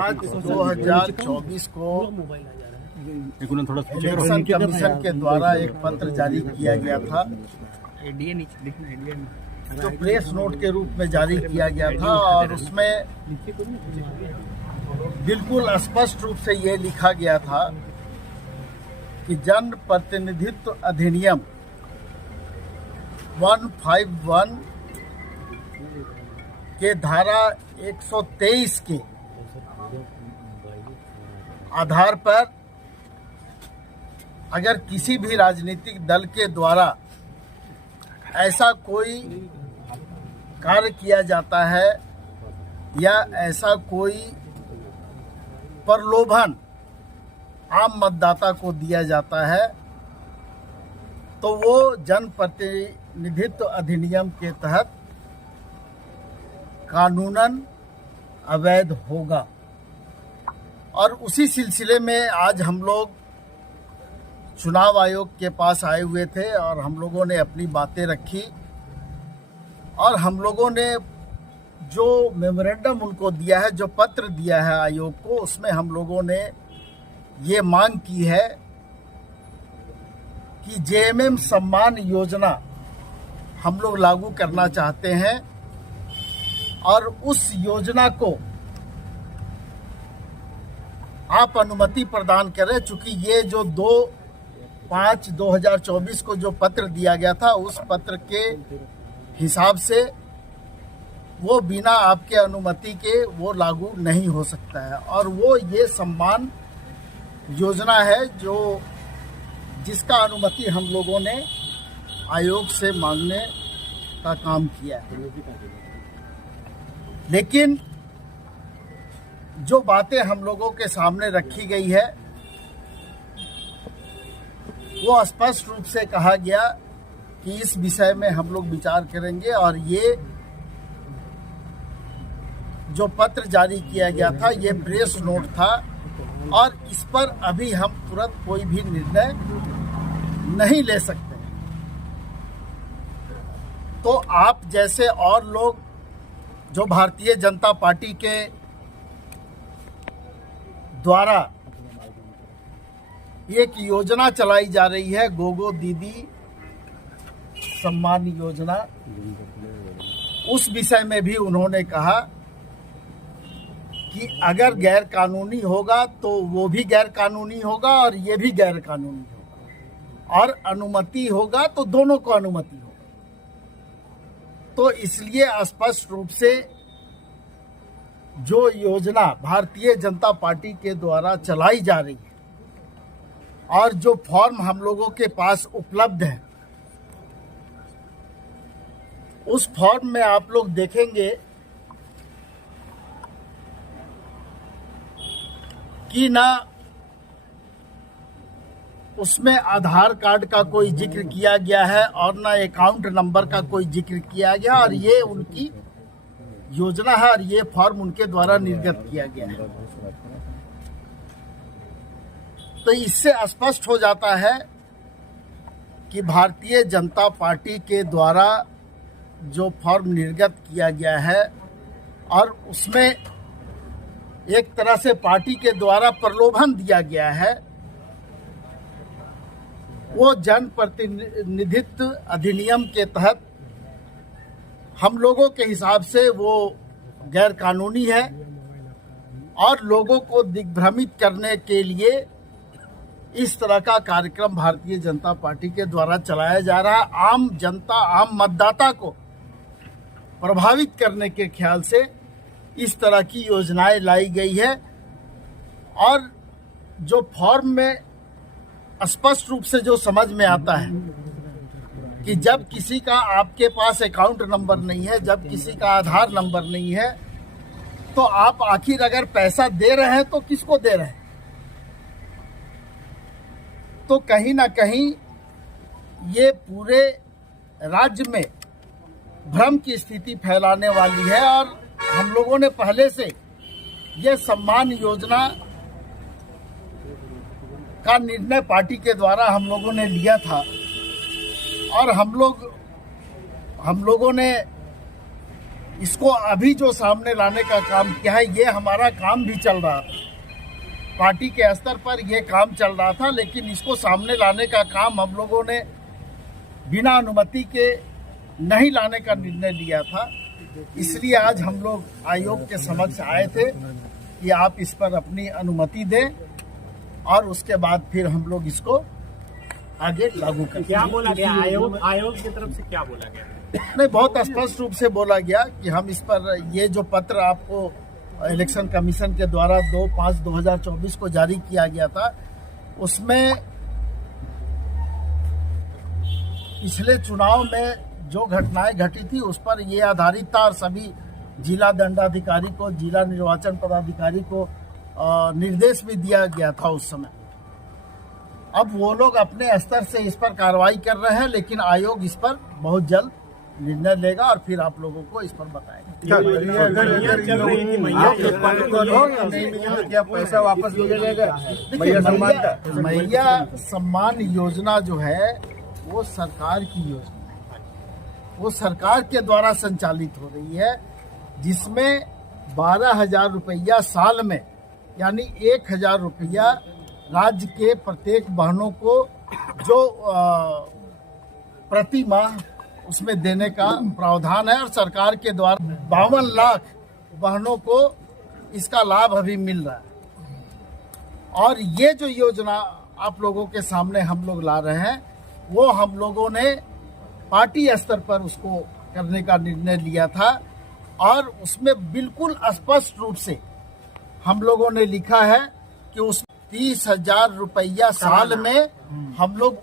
आज 2024 को election commission के द्वारा एक पत्र जारी किया गया था, जो प्रेस नोट के रूप में जारी किया गया था, और उसमें बिल्कुल स्पष्ट रूप से ये लिखा गया था कि जन प्रतिनिधित्व अधिनियम 151 के धारा 123 के आधार पर अगर किसी भी राजनीतिक दल के द्वारा ऐसा कोई कार्य किया जाता है या ऐसा कोई प्रलोभन आम मतदाता को दिया जाता है, तो वो जनप्रतिनिधित्व अधिनियम के तहत कानूनन अवैध होगा। और उसी सिलसिले में आज हम लोग चुनाव आयोग के पास आए हुए थे और हम लोगों ने अपनी बातें रखी, और हम लोगों ने जो मेमोरेंडम उनको दिया है, जो पत्र दिया है आयोग को, उसमें हम लोगों ने ये मांग की है कि जेएमएम सम्मान योजना हम लोग लागू करना चाहते हैं, और उस योजना को आप अनुमति प्रदान करें। चूंकि ये जो 2/5/2024 को जो पत्र दिया गया था, उस पत्र के हिसाब से वो बिना आपके अनुमति के वो लागू नहीं हो सकता है। और वो ये सम्मान योजना है जो जिसका अनुमति हम लोगों ने आयोग से मांगने का काम किया है। लेकिन जो बातें हम लोगों के सामने रखी गई है, वो स्पष्ट रूप से कहा गया कि इस विषय में हम लोग विचार करेंगे, और ये जो पत्र जारी किया गया था ये प्रेस नोट था, और इस पर अभी हम तुरंत कोई भी निर्णय नहीं ले सकते। तो आप जैसे और लोग जो भारतीय जनता पार्टी के द्वारा एक योजना चलाई जा रही है, गोगो दीदी सम्मान योजना, उस विषय में भी उन्होंने कहा कि अगर गैर कानूनी होगा तो वो भी गैर कानूनी होगा और ये भी गैर कानूनी होगा, और अनुमति होगा तो दोनों को अनुमति होगा। तो इसलिए स्पष्ट रूप से जो योजना भारतीय जनता पार्टी के द्वारा चलाई जा रही है, और जो फॉर्म हम लोगों के पास उपलब्ध है, उस फॉर्म में आप लोग देखेंगे कि ना उसमें आधार कार्ड का कोई जिक्र किया गया है और ना अकाउंट नंबर का कोई जिक्र किया गया, और ये उनकी योजना है और ये फॉर्म उनके द्वारा निर्गत किया गया है। तो इससे स्पष्ट हो जाता है कि भारतीय जनता पार्टी के द्वारा जो फॉर्म निर्गत किया गया है, और उसमें एक तरह से पार्टी के द्वारा प्रलोभन दिया गया है, वो जन प्रतिनिधित्व अधिनियम के तहत हम लोगों के हिसाब से वो गैर कानूनी है, और लोगों को दिग्भ्रमित करने के लिए इस तरह का कार्यक्रम भारतीय जनता पार्टी के द्वारा चलाया जा रहा है। आम जनता, आम मतदाता को प्रभावित करने के ख्याल से इस तरह की योजनाएं लाई गई है। और जो फॉर्म में स्पष्ट रूप से जो समझ में आता है कि जब किसी का आपके पास अकाउंट नंबर नहीं है, जब किसी का आधार नंबर नहीं है, तो आप आखिर अगर पैसा दे रहे हैं तो किसको दे रहे हैं? तो कहीं ना कहीं ये पूरे राज्य में भ्रम की स्थिति फैलाने वाली है। और हम लोगों ने पहले से ये सम्मान योजना का निर्णय पार्टी के द्वारा हम लोगों ने लिया था, और हम लोगों ने इसको अभी जो सामने लाने का काम किया है, ये हमारा काम भी चल रहा था, पार्टी के स्तर पर ये काम चल रहा था, लेकिन इसको सामने लाने का काम हम लोगों ने बिना अनुमति के नहीं लाने का निर्णय लिया था। इसलिए आज हम लोग आयोग के समक्ष आए थे कि आप इस पर अपनी अनुमति दें और उसके बाद फिर हम लोग इसको आगे लागू करें। क्या बोला गया आयोग की तरफ से, क्या बोला गया? नहीं, बहुत स्पष्ट रूप से बोला गया कि हम इस पर, ये जो पत्र आपको इलेक्शन कमीशन के द्वारा 2/5/2024 को जारी किया गया था, उसमें पिछले चुनाव में जो घटनाएं घटी थी उस पर ये आधारित था और सभी जिला दंडाधिकारी को, जिला निर्वाचन पदाधिकारी को निर्देश भी दिया गया था उस समय। अब वो लोग अपने स्तर से इस पर कार्रवाई कर रहे हैं, लेकिन आयोग इस पर बहुत जल्द निर्णय लेगा और फिर आप लोगों को इस पर बताएंगे। क्या पैसा वापस मिल जाएगा? मैया सम्मान योजना जो है वो सरकार की योजना है, वो सरकार के द्वारा संचालित हो रही है, जिसमें 12,000 रुपया साल में, यानी 1,000 रुपया राज्य के प्रत्येक बहनों को जो प्रति माह उसमें देने का प्रावधान है और सरकार के द्वारा 52 लाख बहनों को इसका लाभ अभी मिल रहा है। और ये जो योजना आप लोगों के सामने हम लोग ला रहे हैं, वो हम लोगों ने पार्टी स्तर पर उसको करने का निर्णय लिया था और उसमें बिल्कुल स्पष्ट रूप से हम लोगों ने लिखा है कि उस 30,000 रुपया साल में हम लोग